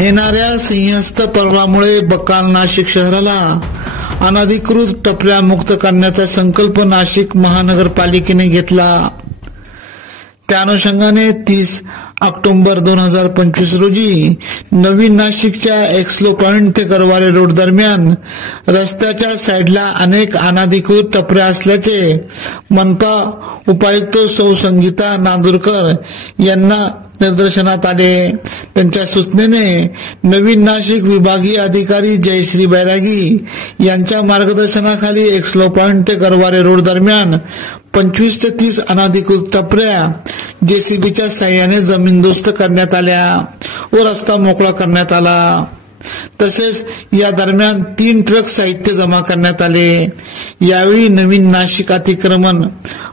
येणाऱ्या सिंहस्थ पर्वामुळे बकाल नाशिक शहराला अनधिकृत टपऱ्या मुक्त करण्याचा संकल्प नाशिक महानगरपालिकेने घेतला। त्या अनुषंगाने 30 ऑक्टोबर 2025 रोजी नवीन नाशिकच्या एक्सलो पॉइंट ते गरवारे रोड दरम्यान रस्त्याच्या साईडला अनेक अनधिकृत टपऱ्या असल्याचे मनपा उपायुक्त सौ संगीता नांदुरकर यांना निदर्शनात आले। त्यांच्या सूचनेने नवीन नाशिक विभागीय अधिकारी जयश्री बैरागी यांच्या मार्गदर्शनाखाली एक्सलो पॉइंट ते गरवारे रोड दरम्यान 25 ते 30 अनधिकृत टपऱ्या जेसीबीच्या साह्याने जमीनदोस्त करण्यात आल्या व रस्ता मोकळा करण्यात आला। तसेच या दरम्यान 3 ट्रक साहित्य जमा करण्यात आले। यावेळी नवीन नाशिक अतिक्रमण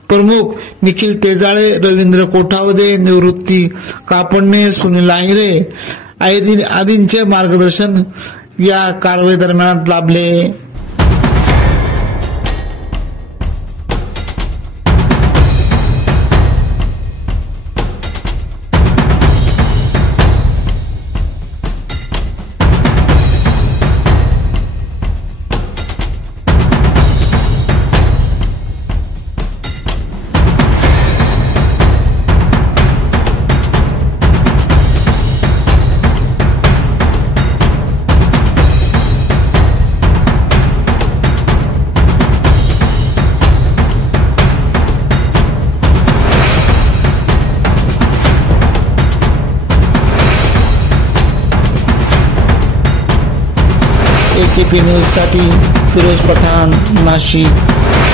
प्रमुख निखिल तेजाळे, रवींद्र कोठावदे, निवृत्ती कापडणे, सुनील आहिरे आदींचे मार्गदर्शन या कारवाई दरम्यान लाभले। AKP न्यूज साठी फिरोज पठाण, नाशिक।